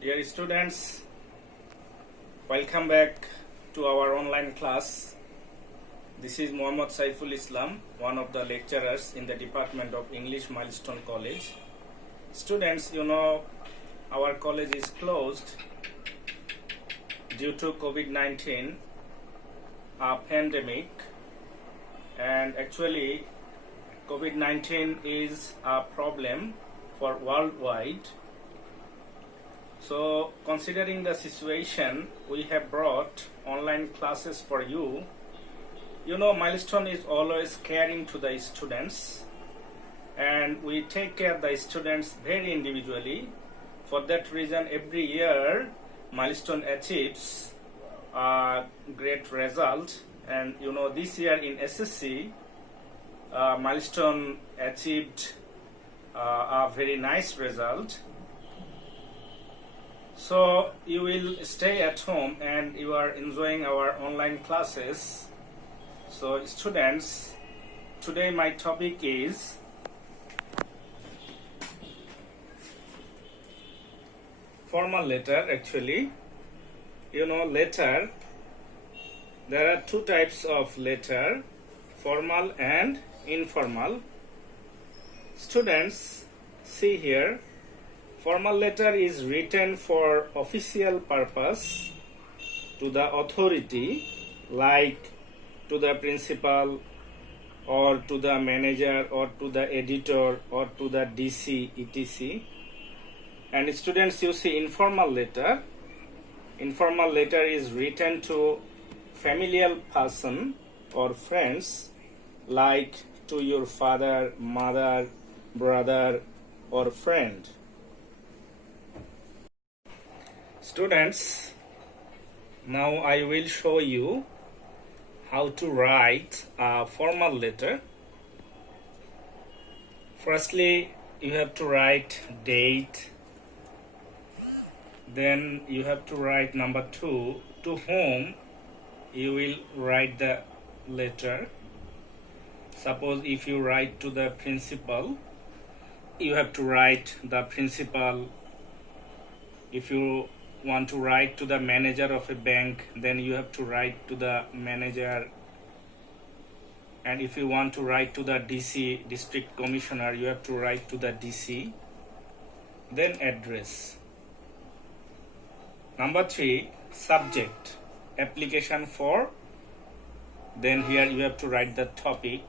Dear students, welcome back to our online class. This is Muhammad Saiful Islam, one of the lecturers in the Department of English, Milestone College. Students, you know our college is closed due to COVID-19 pandemic, and actually COVID-19 is a problem for worldwide. So considering the situation, we have brought online classes for you. You know, Milestone is always caring to the students, and we take care of the students very individually. For that reason, every year Milestone achieves a great result, and you know, this year in SSC Milestone achieved a very nice result. So you will stay at home and you are enjoying our online classes. So students, today my topic is formal letter. Actually, you know, letter, there are two types of letter, formal and informal. Students, see here, formal letter is written for official purpose to the authority, like to the principal or to the manager or to the editor or to the DC, etc. And students, you see informal letter. Informal letter is written to familial person or friends, like to your father, mother, brother or friend. Students, now I will show you how to write a formal letter. Firstly, you have to write date. Then you have to write number 2, to whom you will write the letter. Suppose if you write to the principal, you have to write the principal. If you want to write to the manager of a bank, then you have to write to the manager. And if you want to write to the DC, district commissioner, you have to write to the DC. Then address. Number 3, subject, application for. Then here you have to write the topic.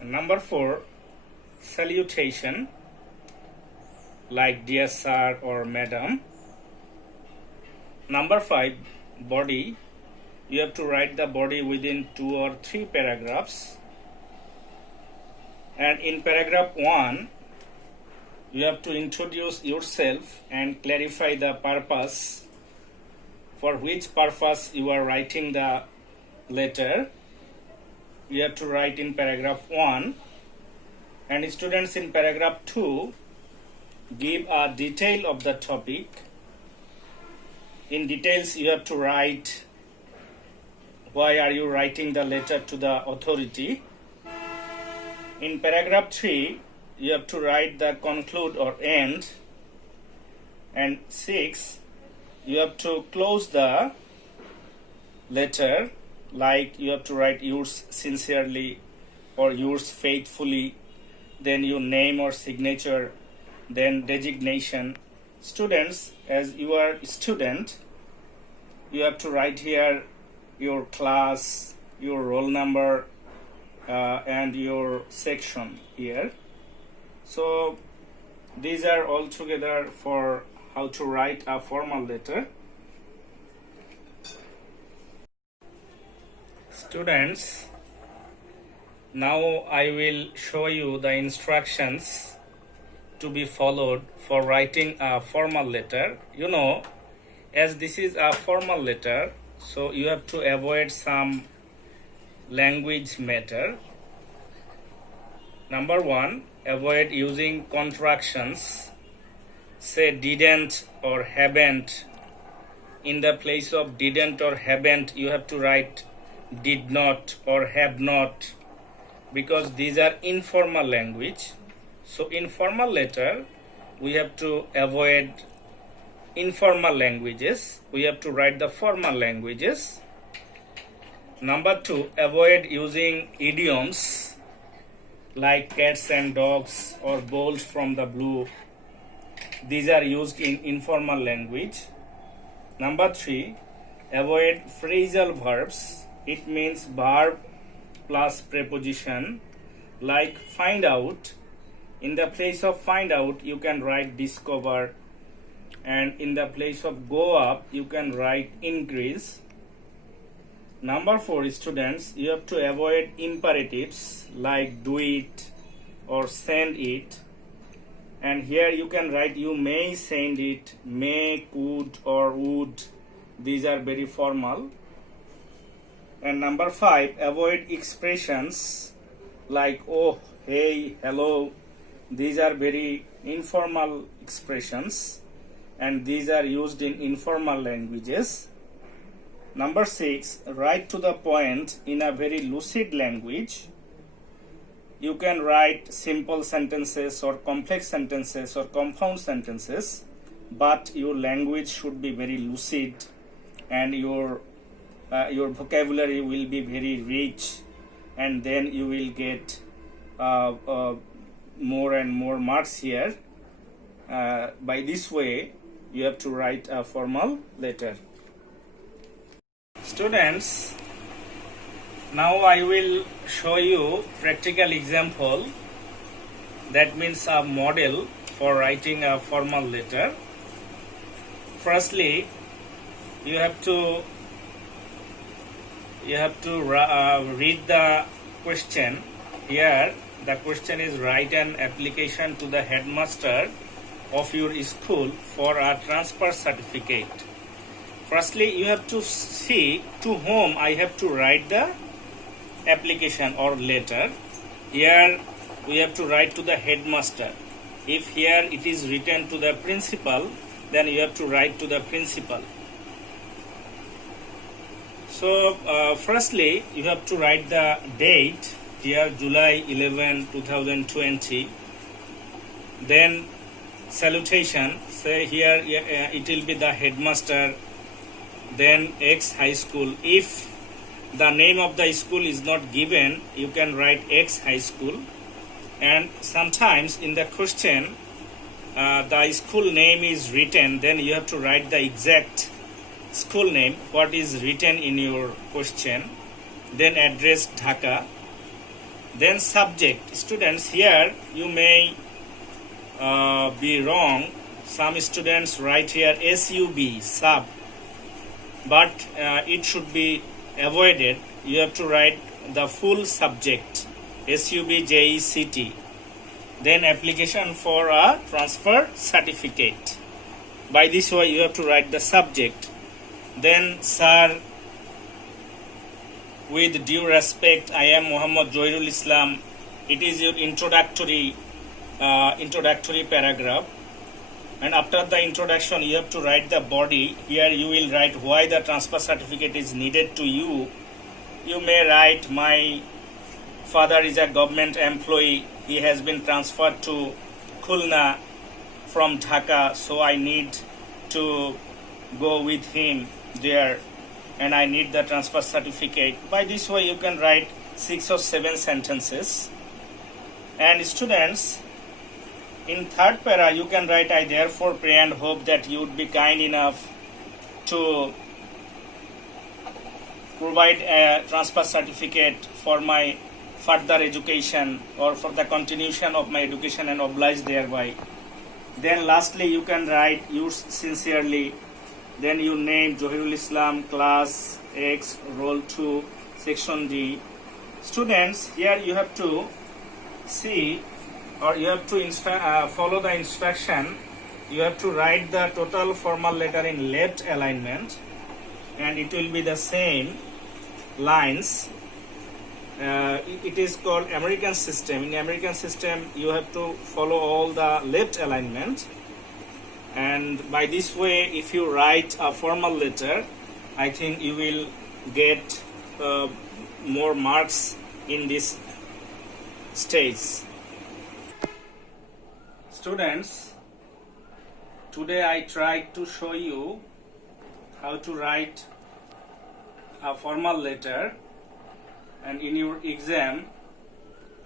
And number 4, salutation, like dear sir or madam. Number 5, body. You have to write the body within 2 or 3 paragraphs. And in paragraph 1, you have to introduce yourself and clarify the purpose, for which purpose you are writing the letter. You have to write in paragraph 1. And students, in paragraph 2, give a detail of the topic. In details, you have to write why are you writing the letter to the authority. In paragraph 3, you have to write the conclude or end. And 6, you have to close the letter, like you have to write yours sincerely or yours faithfully, then your name or signature, then designation. Students, as you are a student, you have to write here your class, your roll number, and your section here. So these are all together for how to write a formal letter. Students, now I will show you the instructions to be followed for writing a formal letter. You know, as this is a formal letter, so you have to avoid some language matter. Number 1, avoid using contractions. Say didn't or haven't. In the place of didn't or haven't, you have to write did not or have not, because these are informal language. So in formal letter, we have to avoid informal languages. We have to write the formal languages. Number 2, avoid using idioms like cats and dogs or bolt from the blue. These are used in informal language. Number 3, avoid phrasal verbs. It means verb plus preposition, like find out. In the place of find out, you can write discover, and in the place of go up, you can write increase. Number 4, students, you have to avoid imperatives like do it or send it. And here you can write you may send it, may, could or would. These are very formal. And number 5, avoid expressions like oh, hey, hello. These are very informal expressions, and these are used in informal languages. Number 6, write to the point in a very lucid language. You can write simple sentences or complex sentences or compound sentences, but your language should be very lucid, and your vocabulary will be very rich, and then you will get more and more marks here. By this way, you have to write a formal letter. Students, now I will show you practical example. That means a model for writing a formal letter. Firstly, you have to read the question. Here the question is write an application to the headmaster of your school for a transfer certificate. Firstly, you have to see to whom I have to write the application or letter. Here we have to write to the headmaster. If here it is written to the principal, then you have to write to the principal. So firstly, you have to write the date. Here July 11, 2020. Then salutation. Say here it will be the headmaster. Then X high school. If the name of the school is not given, you can write X high school. And sometimes in the question the school name is written, then you have to write the exact school name, what is written in your question. Then address Dhaka. Then subject. Students, here you may be wrong. Some students write here SUB, sub, but it should be avoided. You have to write the full subject, SUBJECT. Then application for a transfer certificate. By this way, you have to write the subject. Then, sir, with due respect, I am Muhammad Johirul Islam. It is your introductory paragraph. And after the introduction, you have to write the body. Here you will write why the transfer certificate is needed to you. You may write, my father is a government employee. He has been transferred to Khulna from Dhaka, so I need to go with him there, and I need the transfer certificate. By this way, you can write 6 or 7 sentences. And students, in third para, you can write, I therefore pray and hope that you would be kind enough to provide a transfer certificate for my further education or for the continuation of my education and oblige thereby. Then lastly, you can write yours sincerely. Then you name Johirul Islam, class X, roll 2, section D. Students, here you have to see, or you have to follow the instruction. You have to write the total formal letter in left alignment, and it will be the same lines. It is called American system. In American system, you have to follow all the left alignment, and by this way, if you write a formal letter, I think you will get more marks in this stage. Students, Today I tried to show you how to write a formal letter, and in your exam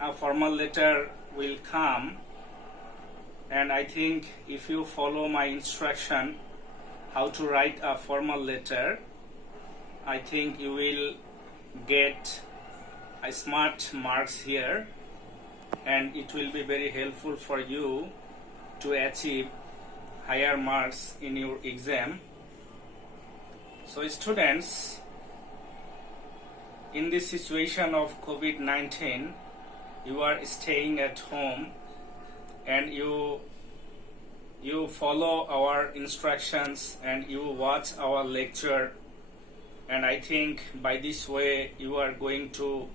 a formal letter will come, and I think if you follow my instruction how to write a formal letter, I think you will get a smart marks here, and it will be very helpful for you to achieve higher marks in your exam. So students, in this situation of COVID-19, you are staying at home and you follow our instructions and you watch our lecture, and I think by this way you are going to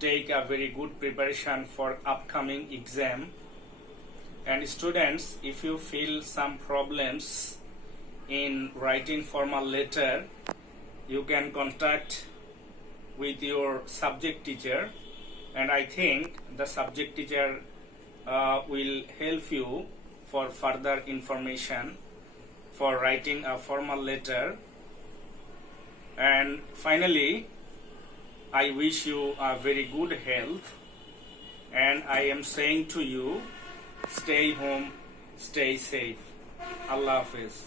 take a very good preparation for upcoming exam. And students, if you feel some problems in writing formal letter, you can contact with your subject teacher, and I think the subject teacher will help you for further information for writing a formal letter. And finally, I wish you a very good health, and I am saying to you, stay home, stay safe. Allah Hafiz.